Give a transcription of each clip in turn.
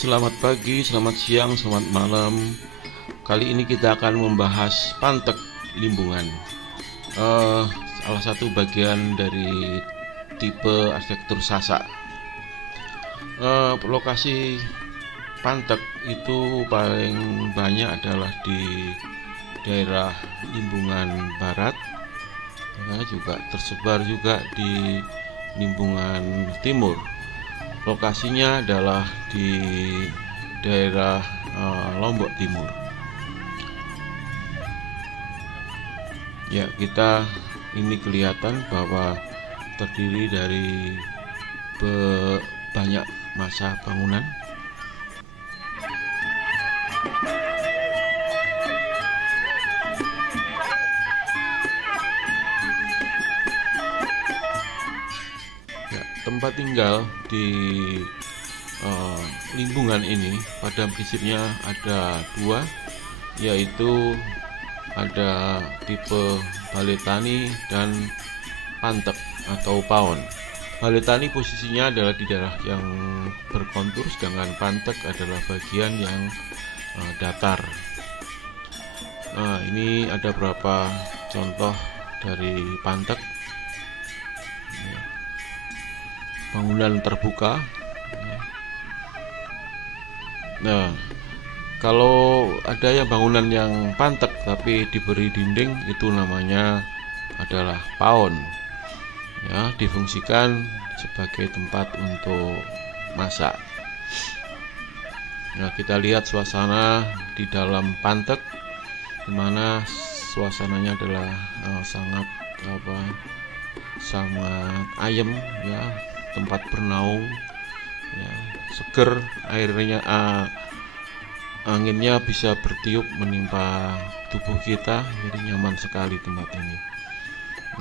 Selamat pagi, selamat siang, selamat malam. Kali ini kita akan membahas pantek limbungan. Salah satu bagian dari tipe arsitektur Sasak. Lokasi pantek itu paling banyak adalah di daerah Limbungan Barat, ya, juga tersebar juga di Limbungan Timur. Lokasinya adalah di daerah Lombok Timur. Ya, kita ini kelihatan bahwa terdiri dari banyak masa bangunan. Ya, tempat tinggal di Limbungan ini pada prinsipnya ada dua, yaitu ada tipe Balai Tani dan Pantek atau Pawon. Balai Tani posisinya adalah di daerah yang berkontur, sedangkan Pantek adalah bagian yang datar. Nah, ini ada beberapa contoh dari Pantek. Bangunan terbuka. Nah, kalau ada yang bangunan yang pantek tapi diberi dinding, itu namanya adalah pawon. Ya, difungsikan sebagai tempat untuk masak. Nah, kita lihat suasana di dalam pantek, dimana suasananya adalah sangat ayem, ya, tempat bernaung, ya, seger, airnya anginnya bisa bertiup menimpa tubuh kita, jadi nyaman sekali tempat ini,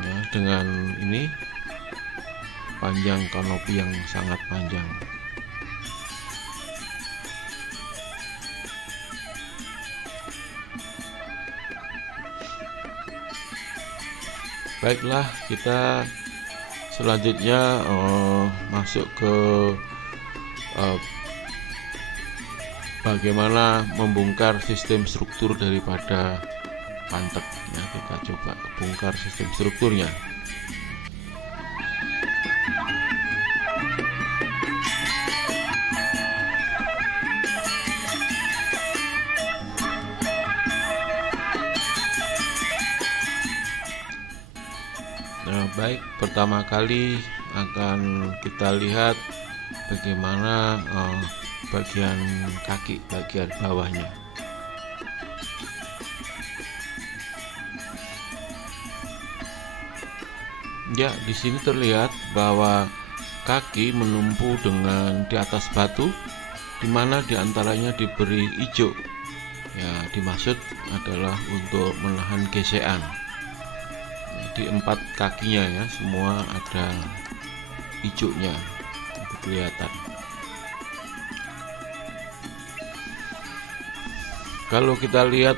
ya, dengan ini panjang kanopi yang sangat panjang. Baiklah, kita selanjutnya masuk ke bagaimana membongkar sistem struktur daripada pantek. Ya, kita coba bongkar sistem strukturnya. Nah, baik, pertama kali akan kita lihat bagaimana bagian kaki, bagian bawahnya. Ya, di sini terlihat bahwa kaki menumpu dengan di atas batu, di mana diantaranya diberi ijuk. Ya, dimaksud adalah untuk menahan gesekan. Di 4 kakinya, ya, semua ada ijuknya, itu kelihatan. Kalau kita lihat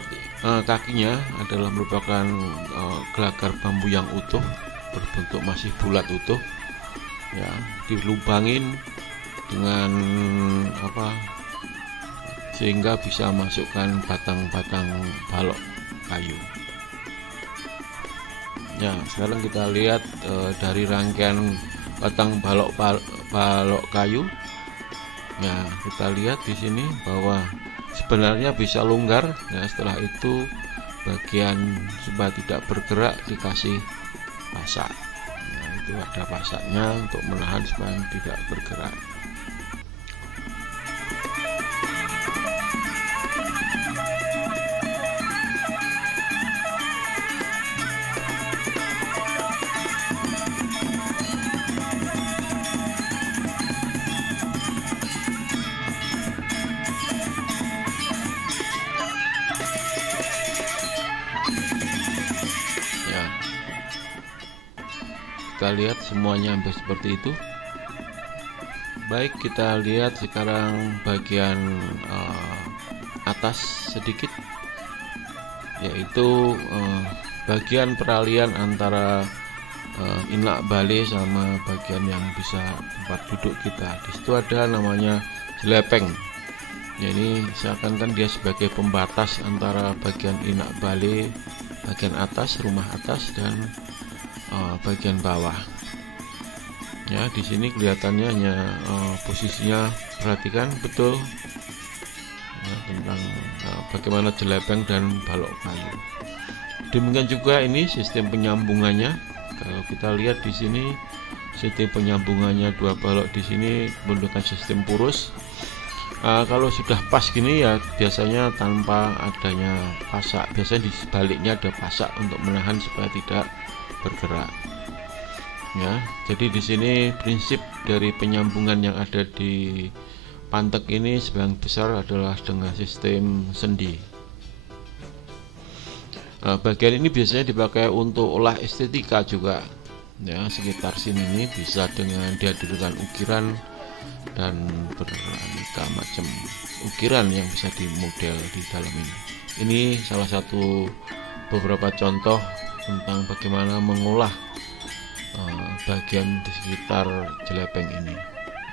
kakinya adalah merupakan gelagar bambu yang utuh, berbentuk masih bulat utuh, ya, dilubangin dengan sehingga bisa masukkan batang-batang balok kayu. Ya, sekarang kita lihat dari rangkaian batang balok kayu. Ya, kita lihat di sini bahwa sebenarnya bisa longgar. Ya, setelah itu bagian supaya tidak bergerak dikasih pasak. Nah, itu ada pasaknya untuk menahan supaya tidak bergerak. Kita lihat semuanya hampir seperti itu. Baik, kita lihat sekarang bagian atas sedikit, yaitu bagian peralihan antara inak bale sama bagian yang bisa tempat duduk kita. Di situ ada namanya jelepeng. Ya, ini seakan-akan dia sebagai pembatas antara bagian inak bale bagian atas, rumah atas, dan bagian bawah. Ya, di sini kelihatannya hanya posisinya, perhatikan betul ya, tentang bagaimana jelepeng dan balok kayu. Demikian juga ini sistem penyambungannya. Kalau kita lihat di sini sistem penyambungannya dua balok di sini menggunakan sistem purus. Kalau sudah pas gini ya biasanya tanpa adanya pasak, biasanya di sebaliknya ada pasak untuk menahan supaya tidak bergerak. Ya, jadi di sini prinsip dari penyambungan yang ada di pantek ini sebagian besar adalah dengan sistem sendi. Bagian ini biasanya dipakai untuk olah estetika juga. Ya, sekitar sini ini bisa dengan dihadirkan ukiran dan beraneka macam ukiran yang bisa dimodel di dalam ini. Ini salah satu beberapa contoh tentang bagaimana mengolah bagian di sekitar jelepeng ini.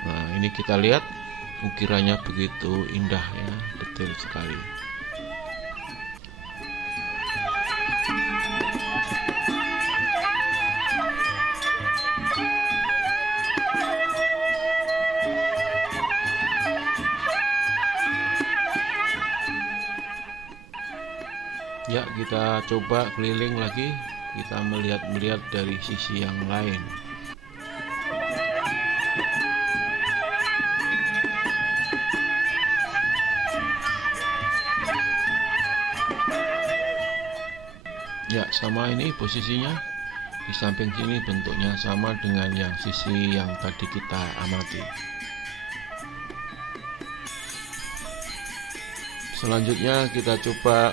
Nah, ini kita lihat ukirannya begitu indah ya, detail sekali. Ya, kita coba keliling lagi, kita melihat dari sisi yang lain. Ya, sama ini posisinya di samping sini, bentuknya sama dengan yang sisi yang tadi kita amati. Selanjutnya kita coba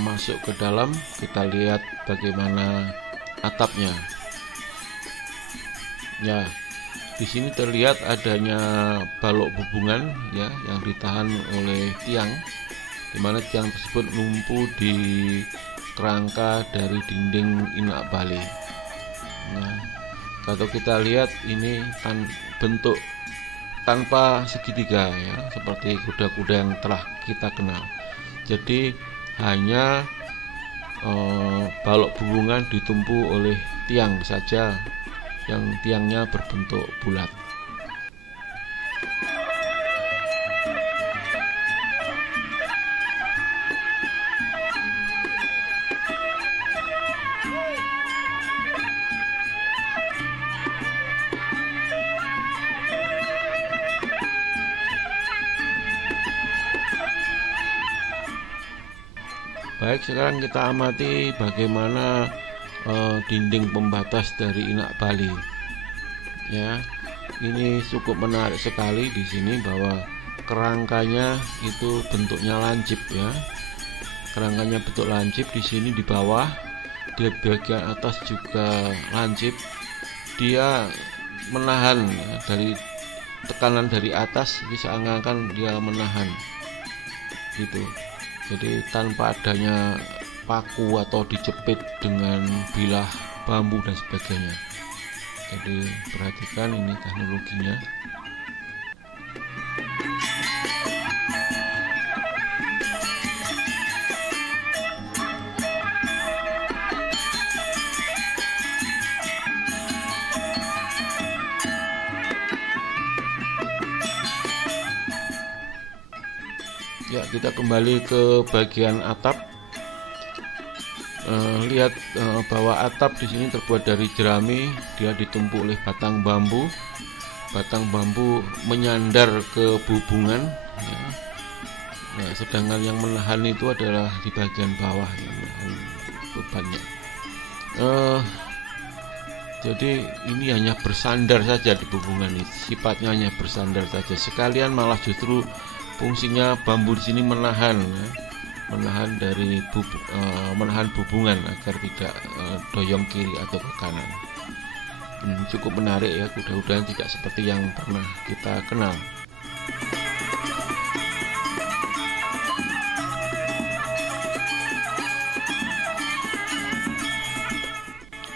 masuk ke dalam, kita lihat bagaimana atapnya. Ya, di sini terlihat adanya balok hubungan ya yang ditahan oleh tiang, di mana tiang tersebut lumpuh di kerangka dari dinding inak bale. Nah, kalau kita lihat ini bentuk tanpa segitiga ya, seperti kuda-kuda yang telah kita kenal. Jadi hanya balok hubungan ditumpu oleh tiang saja, yang tiangnya berbentuk bulat. Baik, sekarang kita amati bagaimana dinding pembatas dari inak bale. Ya, ini cukup menarik sekali di sini bahwa kerangkanya itu bentuknya lancip ya. Kerangkanya bentuk lancip di sini di bawah, di bagian atas juga lancip. Dia menahan ya, dari tekanan dari atas, bisa seakan-akan dia menahan gitu. Jadi tanpa adanya paku atau dijepit dengan bilah bambu dan sebagainya. Jadi perhatikan ini teknologinya. Ya, kita kembali ke bagian atap. Lihat bahwa atap di sini terbuat dari jerami, dia ditumpuk oleh batang bambu. Batang bambu menyandar ke hubungan. Ya. Nah, sedangkan yang menahan itu adalah di bagian bawah yang menahan bebannya. Jadi ini hanya bersandar saja di hubungan ini, sifatnya hanya bersandar saja. Sekalian malah justru fungsinya bambu di sini menahan ya. Menahan hubungan agar tidak doyong kiri atau ke kanan. Cukup menarik ya, kuda-kudaan tidak seperti yang pernah kita kenal.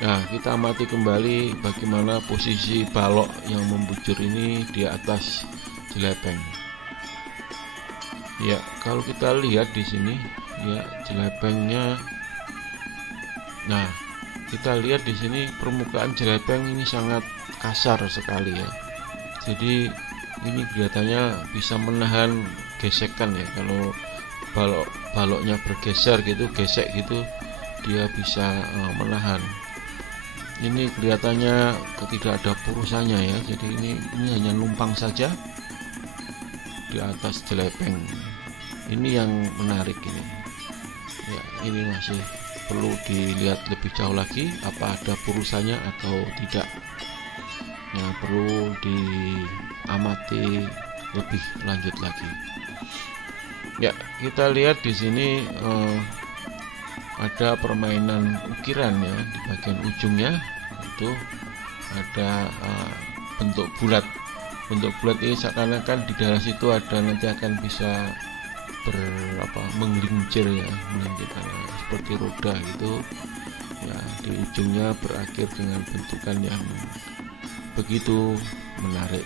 Nah, kita amati kembali bagaimana posisi balok yang membujur ini di atas jelepeng. Ya, kalau kita lihat di sini ya jelepengnya. Nah, kita lihat di sini permukaan jelepeng ini sangat kasar sekali ya. Jadi ini kelihatannya bisa menahan gesekan ya. Kalau baloknya bergeser gitu, gesek gitu, dia bisa menahan. Ini kelihatannya tidak ada purusannya ya. Jadi ini hanya numpang saja di atas jelepeng. Ini yang menarik ini. Ya, ini masih perlu dilihat lebih jauh lagi apa ada purusannya atau tidak. Ya, perlu diamati lebih lanjut lagi. Ya, kita lihat di sini ada permainan ukiran ya di bagian ujungnya. Itu ada bentuk bulat. Bentuk bulat ini seakan-akan di dalam situ ada nanti akan bisa menggelincir ya, seperti roda gitu ya. Di ujungnya berakhir dengan bentukan yang begitu menarik.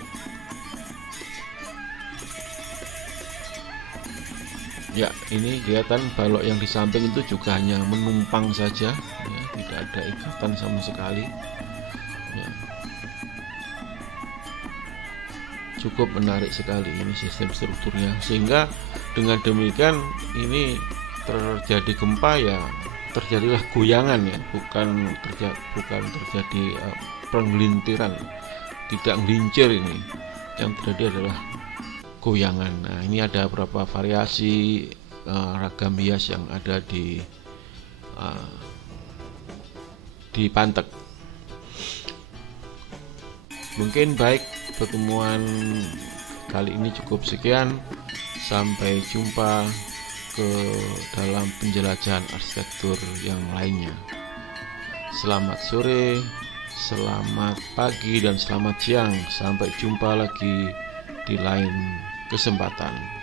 Ya, ini kelihatan balok yang di samping itu juga hanya menumpang saja ya, tidak ada ikatan sama sekali ya. Cukup menarik sekali ini sistem strukturnya, sehingga dengan demikian ini terjadi gempa ya terjadilah goyangan ya, bukan terjadi penggelintiran, tidak ngelincir. Ini yang terjadi adalah goyangan. Nah, ini ada beberapa variasi ragam hias yang ada di Pantek. Mungkin baik, pertemuan kali ini cukup sekian. Sampai jumpa ke dalam penjelajahan arsitektur yang lainnya. Selamat sore, selamat pagi, dan selamat siang. Sampai jumpa lagi di lain kesempatan.